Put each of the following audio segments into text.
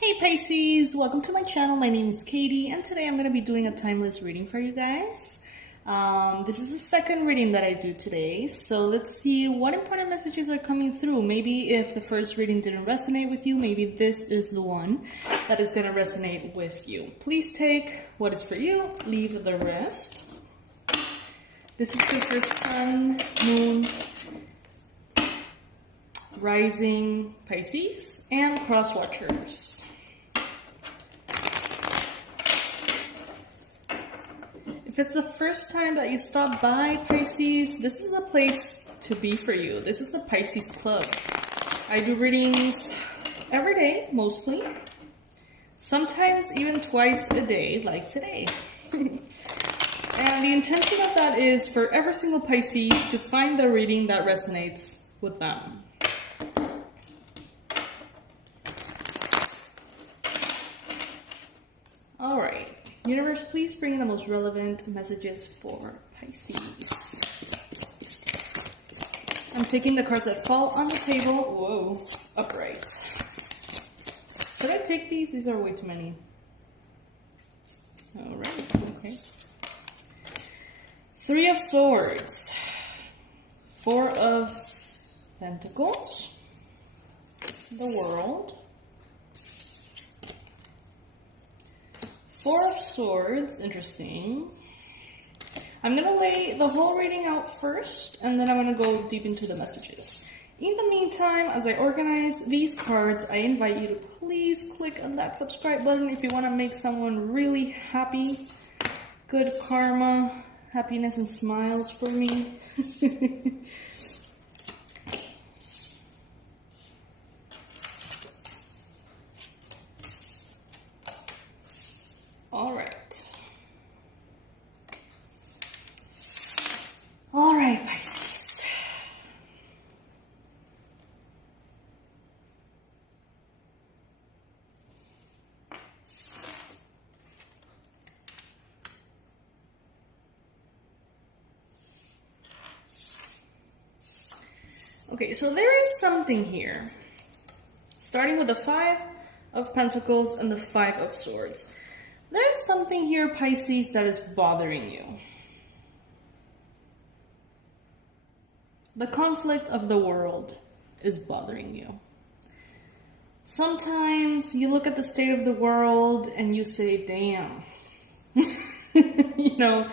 Hey Pisces, welcome to my channel. My name is Katie and today I'm going to be doing a timeless reading for you guys. This is the second reading that I do today, so let's see what important messages are coming through. Maybe if the first reading didn't resonate with you, maybe this is the one that is going to resonate with you. Please take what is for you, leave the rest. This is good for Sun, Moon, Rising Pisces, and Cross Watchers. If it's the first time that you stop by Pisces, this is the place to be for you. This is the Pisces Club. I do readings every day, mostly. Sometimes even twice a day, like today. And the intention of that is for every single Pisces to find the reading that resonates with them. Alright. Universe, please bring in the most relevant messages for Pisces. I'm taking the cards that fall on the table. Whoa, upright. Should I take these? These are way too many. Alright, okay. Three of Swords. Four of Pentacles. The World. Four of Swords, interesting. I'm going to lay the whole reading out first, and then I'm going to go deep into the messages. In the meantime, as I organize these cards, I invite you to please click on that subscribe button if you want to make someone really happy. Good karma, happiness, and smiles for me. All right, Pisces. Okay, so there is something here. Starting with the Five of Pentacles and the Five of Swords. There's something here, Pisces, that is bothering you. The conflict of the world is bothering you. Sometimes you look at the state of the world and you say, damn. You know,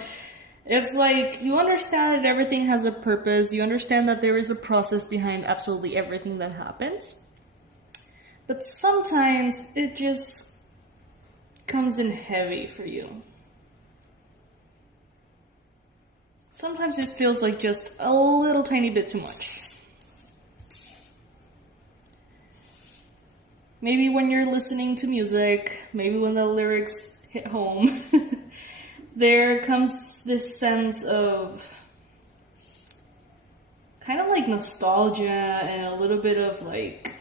it's like you understand that everything has a purpose. You understand that there is a process behind absolutely everything that happens. But sometimes it just comes in heavy for you. Sometimes it feels like just a little tiny bit too much. Maybe when you're listening to music, maybe when the lyrics hit home, there comes this sense of kind of like nostalgia and a little bit of like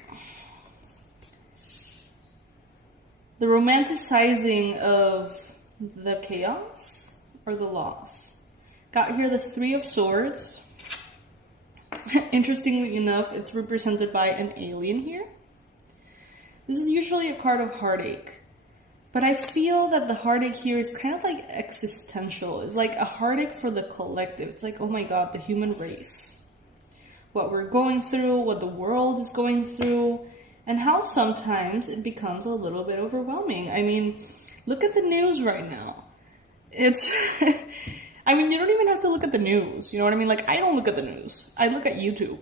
the romanticizing of the chaos or the loss. Got here the Three of Swords. Interestingly enough, it's represented by an alien here. This is usually a card of heartache. But I feel that the heartache here is kind of like existential. It's like a heartache for the collective. It's like, oh my god, the human race. What we're going through, what the world is going through, and how sometimes it becomes a little bit overwhelming. I mean, look at the news right now. It's... I mean, you don't even have to look at the news, you know what I mean? Like, I don't look at the news. I look at YouTube.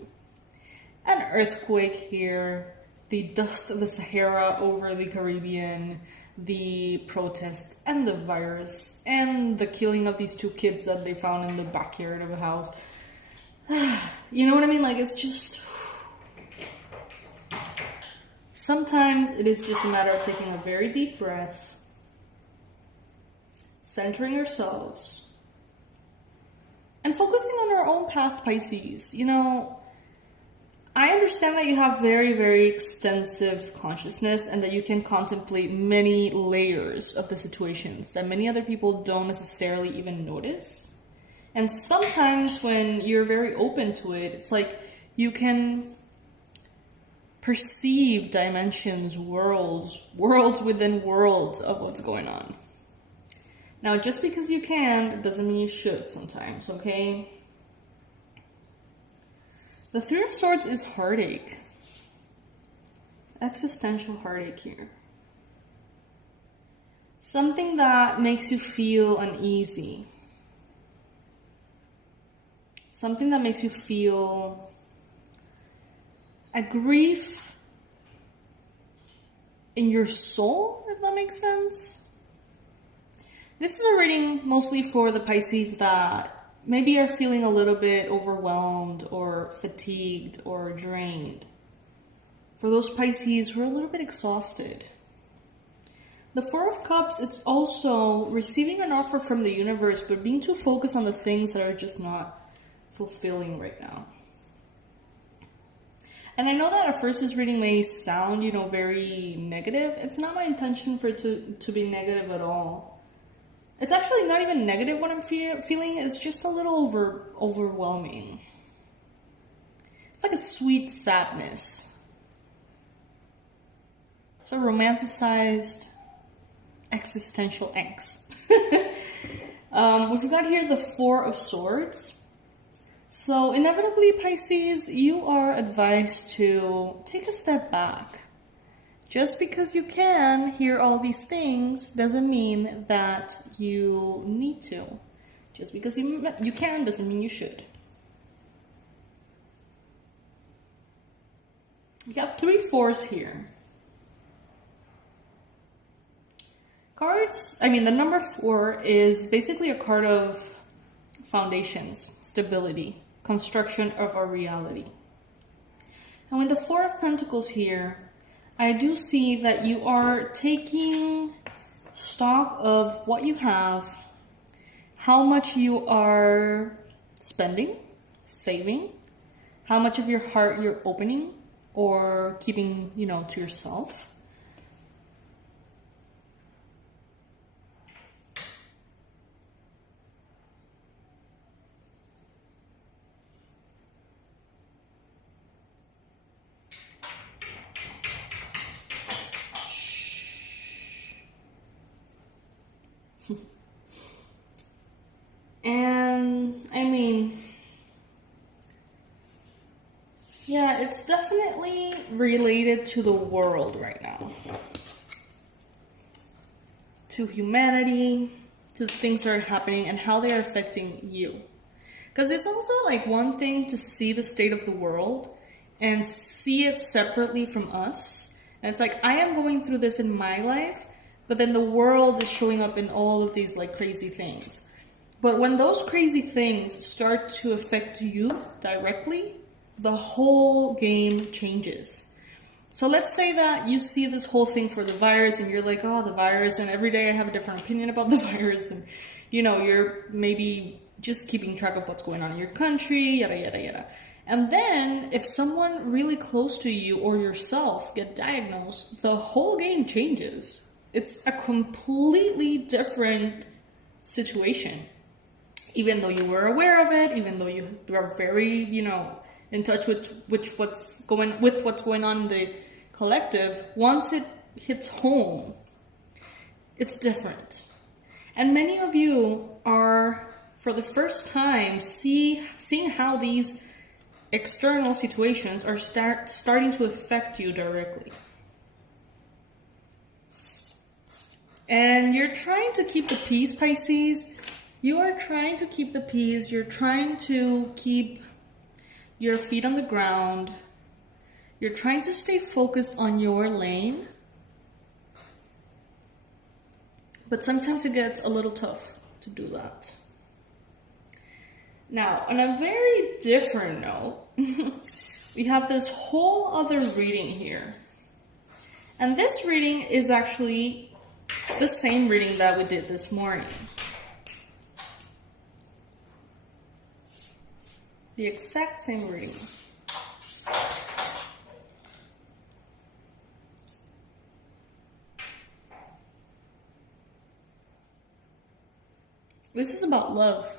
An earthquake here, the dust of the Sahara over the Caribbean, the protest, and the virus, and the killing of these two kids that they found in the backyard of a house. You know what I mean? Like, it's just... Sometimes it is just a matter of taking a very deep breath, centering ourselves, and focusing on our own path, Pisces. You know, I understand that you have very, very extensive consciousness and that you can contemplate many layers of the situations that many other people don't necessarily even notice. And sometimes when you're very open to it, it's like you can perceive dimensions, worlds within worlds of what's going on. Now, just because you can, doesn't mean you should sometimes, okay? The Three of Swords is heartache. Existential heartache here. Something that makes you feel uneasy. Something that makes you feel a grief in your soul, if that makes sense. This is a reading mostly for the Pisces that maybe are feeling a little bit overwhelmed or fatigued or drained. For those Pisces who are a little bit exhausted. The Four of Cups, it's also receiving an offer from the universe, but being too focused on the things that are just not fulfilling right now. And I know that at first this reading may sound, very negative. It's not my intention for it to be negative at all. It's actually not even negative what I'm feeling. It's just a little overwhelming. It's like a sweet sadness. It's a romanticized existential angst. We've got here the Four of Swords. So inevitably, Pisces, you are advised to take a step back. Just because you can hear all these things doesn't mean that you need to. Just because you can doesn't mean you should. We got 3 fours here. The number 4 is basically a card of foundations, stability, construction of our reality. And with the Four of Pentacles here, I do see that you are taking stock of what you have, how much you are spending, saving, how much of your heart you're opening or keeping, to yourself. And it's definitely related to the world right now. To humanity, to the things that are happening and how they are affecting you. Because it's also like one thing to see the state of the world and see it separately from us. And it's like, I am going through this in my life, but then the world is showing up in all of these like crazy things. But when those crazy things start to affect you directly, the whole game changes. So let's say that you see this whole thing for the virus and you're like, oh, the virus, and every day I have a different opinion about the virus, and you're maybe just keeping track of what's going on in your country, yada, yada, yada. And then if someone really close to you or yourself get diagnosed, the whole game changes. It's a completely different situation. Even though you were aware of it, even though you are very, in touch with what's going on in the collective, once it hits home, it's different. And many of you are, for the first time, seeing how these external situations are starting to affect you directly. And you're trying to keep the peace, Pisces. You are trying to keep the peace. You're trying to keep your feet on the ground. You're trying to stay focused on your lane. But sometimes it gets a little tough to do that. Now, on a very different note, we have this whole other reading here. And this reading is actually the same reading that we did this morning. The exact same reading. This is about love.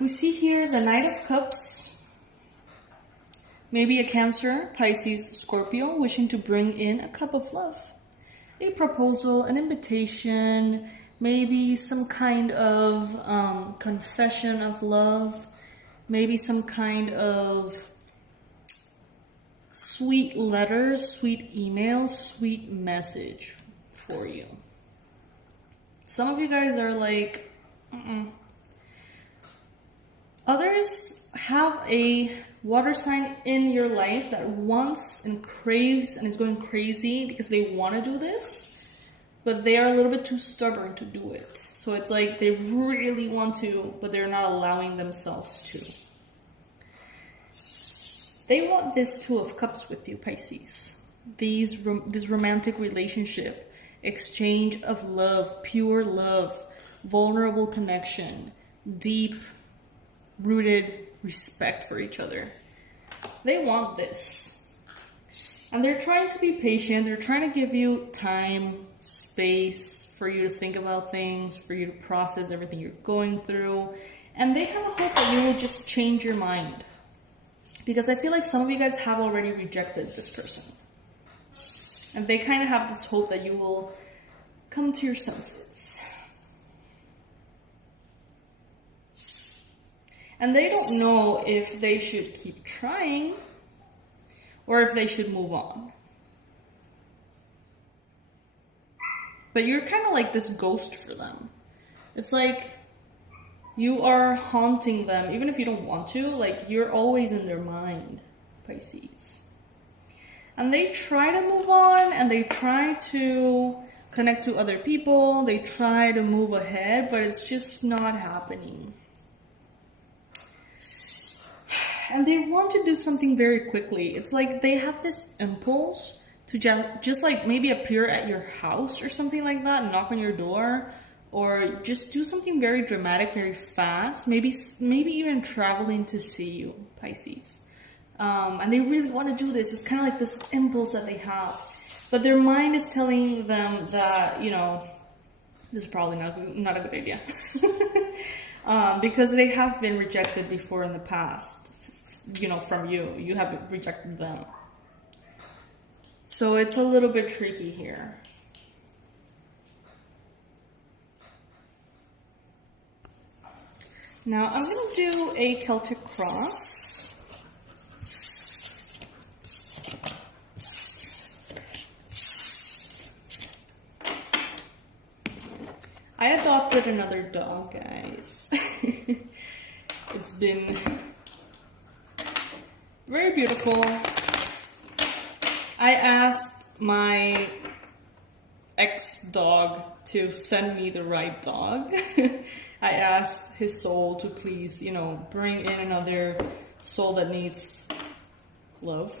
We see here the Knight of Cups, Maybe a Cancer, Pisces, Scorpio wishing to bring in a cup of love. A proposal, an invitation, maybe some kind of confession of love, maybe some kind of sweet letter, sweet email, sweet message for you. Some of you guys are like, Others have a water sign in your life that wants and craves and is going crazy because they want to do this, but they are a little bit too stubborn to do it. So it's like they really want to, but they're not allowing themselves to. They want this Two of Cups with you, Pisces. This romantic relationship, exchange of love, pure love, vulnerable connection, deep rooted respect for each other. They want this. And they're trying to be patient. They're trying to give you time, space for you to think about things, for you to process everything you're going through. And they have a hope that you will just change your mind. Because I feel like some of you guys have already rejected this person. And they kind of have this hope that you will come to your senses. And they don't know if they should keep trying or if they should move on. But you're kind of like this ghost for them. It's like you are haunting them, even if you don't want to. Like, you're always in their mind, Pisces. And they try to move on, and they try to connect to other people. They try to move ahead, but it's just not happening. And they want to do something very quickly. It's like they have this impulse to just like maybe appear at your house or something like that, knock on your door, or just do something very dramatic, very fast. Maybe even traveling to see you, Pisces. And they really want to do this. It's kind of like this impulse that they have. But their mind is telling them that, you know, this is probably not a good idea. Because they have been rejected before in the past. You know, from you. You have rejected them. So it's a little bit tricky here. Now I'm going to do a Celtic cross. I adopted another dog, guys. It's been very beautiful. I asked my ex-dog to send me the right dog. I asked his soul to please, you know, bring in another soul that needs love.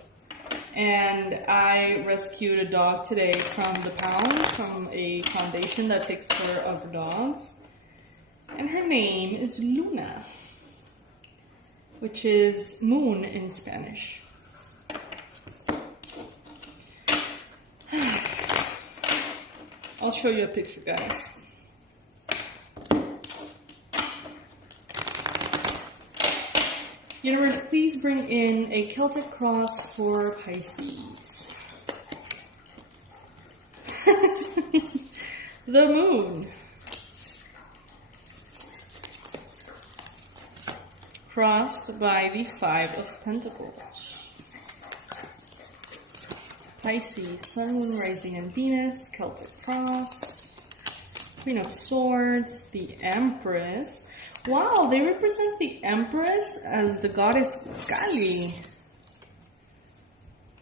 And I rescued a dog today from the pound, from a foundation that takes care of dogs. And her name is Luna, which is moon in Spanish. I'll show you a picture, guys. Universe, please bring in a Celtic cross for Pisces. The moon. Crossed by the Five of Pentacles. Pisces, Sun, Moon, Rising, and Venus. Celtic cross. Queen of Swords. The Empress. Wow, they represent the Empress as the goddess Kali.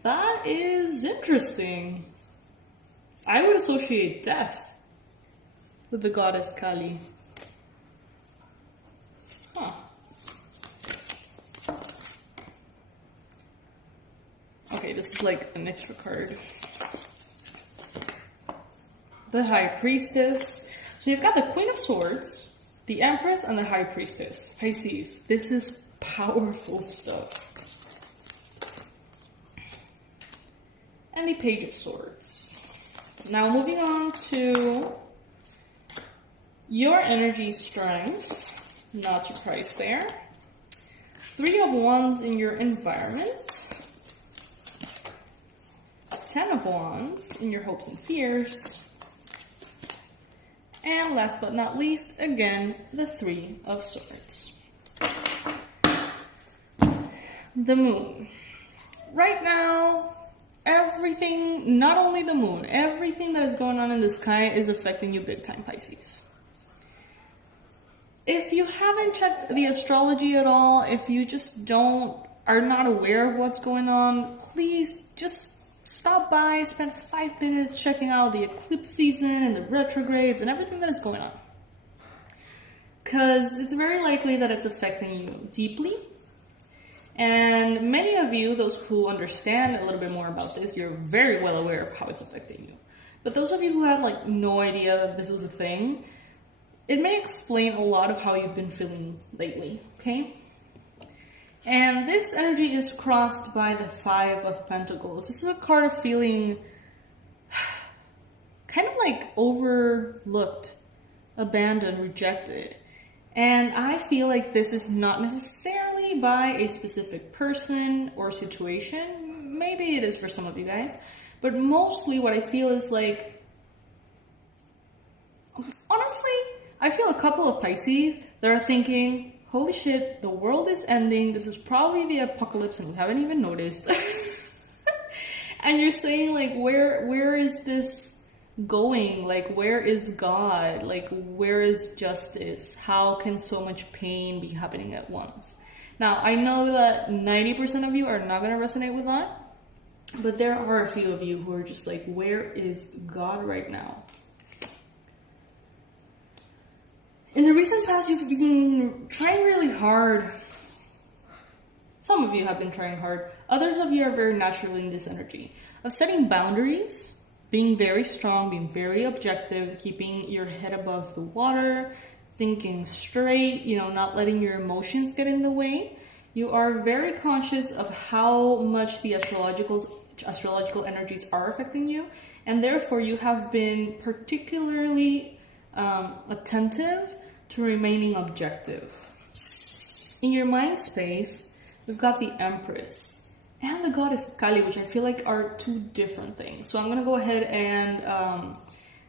That is interesting. I would associate death with the goddess Kali. Huh. Okay, this is like an extra card. The High Priestess. So you've got the Queen of Swords, the Empress, and the High Priestess. Pisces, this is powerful stuff. And the Page of Swords. Now moving on to your energy strength. Not surprised there. Three of Wands in your environment. Ten of Wands in your hopes and fears. And last but not least, again, the Three of Swords. The Moon. Right now, everything, not only the moon, everything that is going on in the sky is affecting you big time, Pisces. If you haven't checked the astrology at all, if you just are not aware of what's going on, please just stop by, spend 5 minutes checking out the eclipse season and the retrogrades and everything that is going on. Because it's very likely that it's affecting you deeply. And many of you, those who understand a little bit more about this, you're very well aware of how it's affecting you. But those of you who had like no idea that this was a thing, it may explain a lot of how you've been feeling lately, okay? And this energy is crossed by the Five of Pentacles. This is a card of feeling kind of like overlooked, abandoned, rejected. And I feel like this is not necessarily by a specific person or situation. Maybe it is for some of you guys. But mostly what I feel is like, honestly, I feel a couple of Pisces that are thinking, holy shit, the world is ending. This is probably the apocalypse and we haven't even noticed. And you're saying like, where is this going? Like, where is God? Like, where is justice? How can so much pain be happening at once? Now, I know that 90% of you are not going to resonate with that, but there are a few of you who are just like, where is God right now? In the recent past, you've been trying really hard. Some of you have been trying hard. Others of you are very naturally in this energy of setting boundaries, being very strong, being very objective, keeping your head above the water, thinking straight, not letting your emotions get in the way. You are very conscious of how much the astrological energies are affecting you, and therefore you have been particularly attentive to remaining objective. In your mind space, we've got the Empress and the goddess Kali, which I feel like are two different things. So I'm going to go ahead and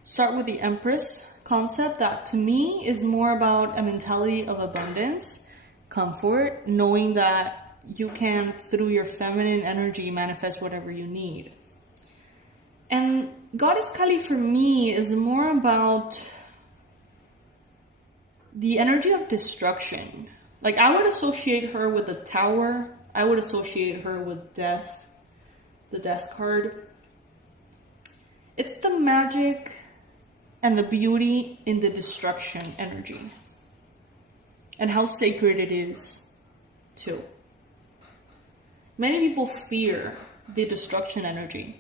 start with the Empress concept that to me is more about a mentality of abundance, comfort, knowing that you can, through your feminine energy, manifest whatever you need. And goddess Kali for me is more about the energy of destruction. Like, I would associate her with the Tower. I would associate her with death, the Death card. It's the magic and the beauty in the destruction energy. And how sacred it is, too. Many people fear the destruction energy.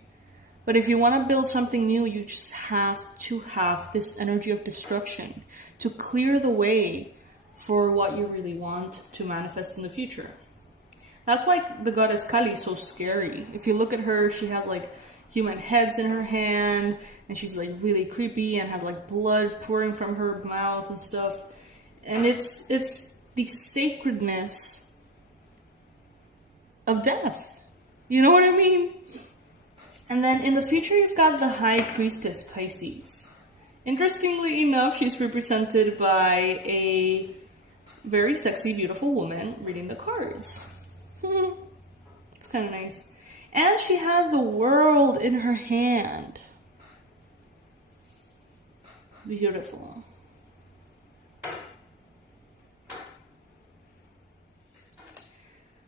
But if you want to build something new, you just have to have this energy of destruction to clear the way for what you really want to manifest in the future. That's why the goddess Kali is so scary. If you look at her, she has like human heads in her hand, and she's like really creepy and has like blood pouring from her mouth and stuff. And it's the sacredness of death. You know what I mean? And then in the future, you've got the High Priestess Pisces. Interestingly enough, she's represented by a very sexy, beautiful woman reading the cards. It's kind of nice. And she has the world in her hand. Beautiful.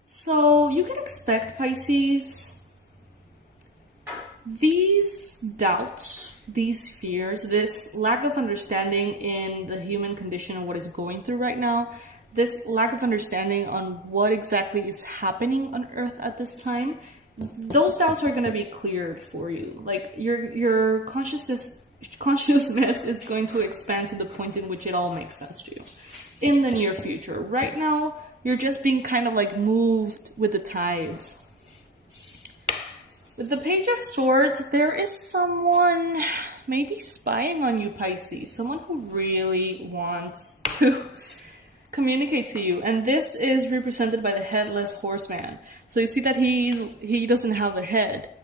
So you can expect, Pisces, these doubts, these fears, this lack of understanding in the human condition and what is going through right now, this lack of understanding on what exactly is happening on Earth at this time, those doubts are going to be cleared for you. Like your consciousness is going to expand to the point in which it all makes sense to you in the near future. Right now, you're just being kind of like moved with the tides. With the Page of Swords, there is someone maybe spying on you, Pisces. Someone who really wants to communicate to you. And this is represented by the Headless Horseman. So you see that he doesn't have a head.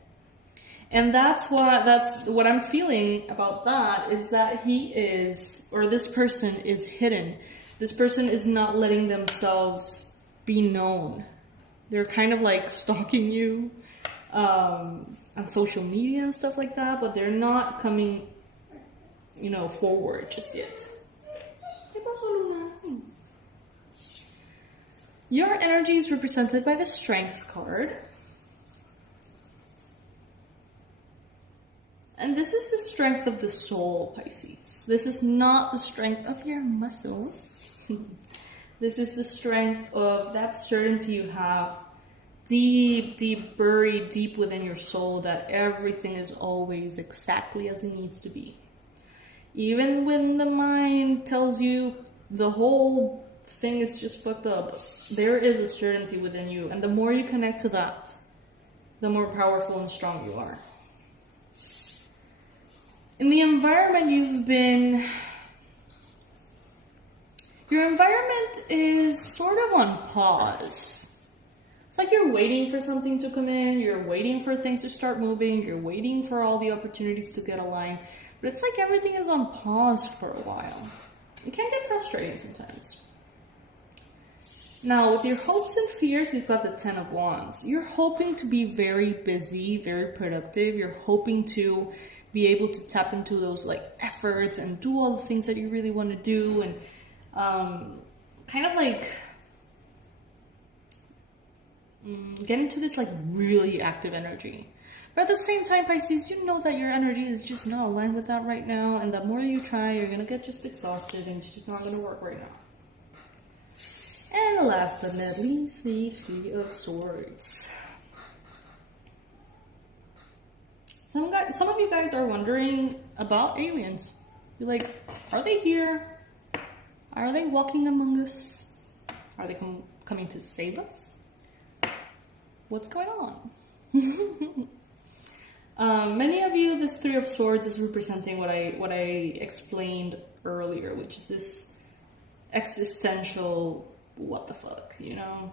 And that's what I'm feeling about that, is that he is, or this person is hidden. This person is not letting themselves be known. They're kind of like stalking you on social media and stuff like that, but they're not coming, you know, forward just yet. Your energy is represented by the Strength card. And this is the strength of the soul, Pisces. This is not the strength of your muscles. This is the strength of that certainty you have deep, buried deep within your soul, that everything is always exactly as it needs to be. Even when the mind tells you the whole thing is just fucked up, there is a certainty within you. And the more you connect to that, the more powerful and strong you are. In the environment you've been, your environment is sort of on pause. It's like you're waiting for something to come in, you're waiting for things to start moving, you're waiting for all the opportunities to get aligned, but it's like everything is on pause for a while. It can get frustrating sometimes. Now, with your hopes and fears, you've got the 10 of Wands. You're hoping to be very busy, very productive. You're hoping to be able to tap into those like efforts and do all the things that you really want to do, and kind of like get into this like really active energy. But at the same time, Pisces, you know that your energy is just not aligned with that right now, and the more you try, you're gonna get just exhausted and it's just not gonna work right now. And last but not least, the Three of Swords. Some of you guys are wondering about aliens. You're like, are they here? Are they walking among us? Are they coming to save us? What's going on? Many of you, this Three of Swords is representing what I explained earlier, which is this existential what the fuck, you know?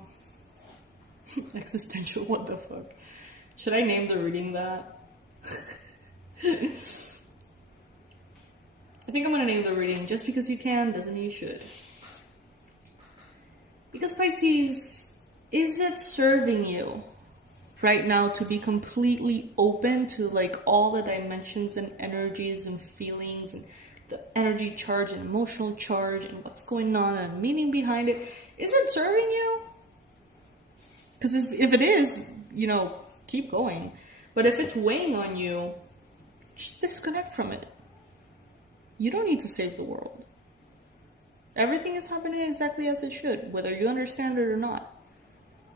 Existential what the fuck. Should I name the reading that? I think I'm gonna name the reading Just Because You Can Doesn't Mean You Should. Because Pisces, is it serving you right now to be completely open to like all the dimensions and energies and feelings and the energy charge and emotional charge and what's going on and meaning behind it? Is it serving you? Because if it is, you know, keep going. But if it's weighing on you, just disconnect from it. You don't need to save the world. Everything is happening exactly as it should, whether you understand it or not.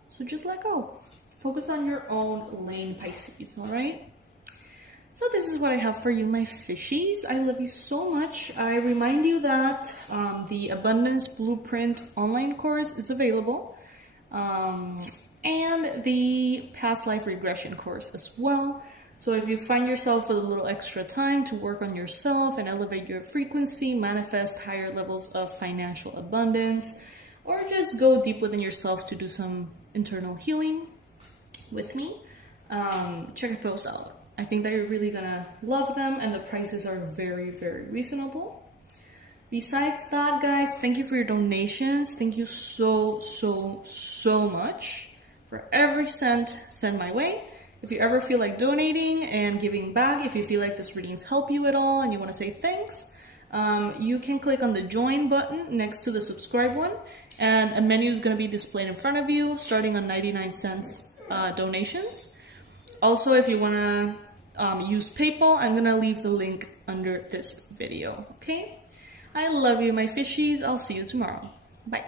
So just let go. Focus on your own lane, Pisces, all right? So this is what I have for you, my fishies. I love you so much. I remind you that the Abundance Blueprint online course is available. And the past life regression course as well. So if you find yourself with a little extra time to work on yourself and elevate your frequency, manifest higher levels of financial abundance, or just go deep within yourself to do some internal healing with me, check those out. I think that you're really gonna love them, and the prices are very, very reasonable. Besides that, guys, thank you for your donations. Thank you so much. For every cent, send my way. If you ever feel like donating and giving back, if you feel like this readings help you at all and you want to say thanks, you can click on the join button next to the subscribe one, and a menu is going to be displayed in front of you starting on 99 cents donations. Also, if you want to use PayPal, I'm going to leave the link under this video, okay? I love you, my fishies. I'll see you tomorrow. Bye.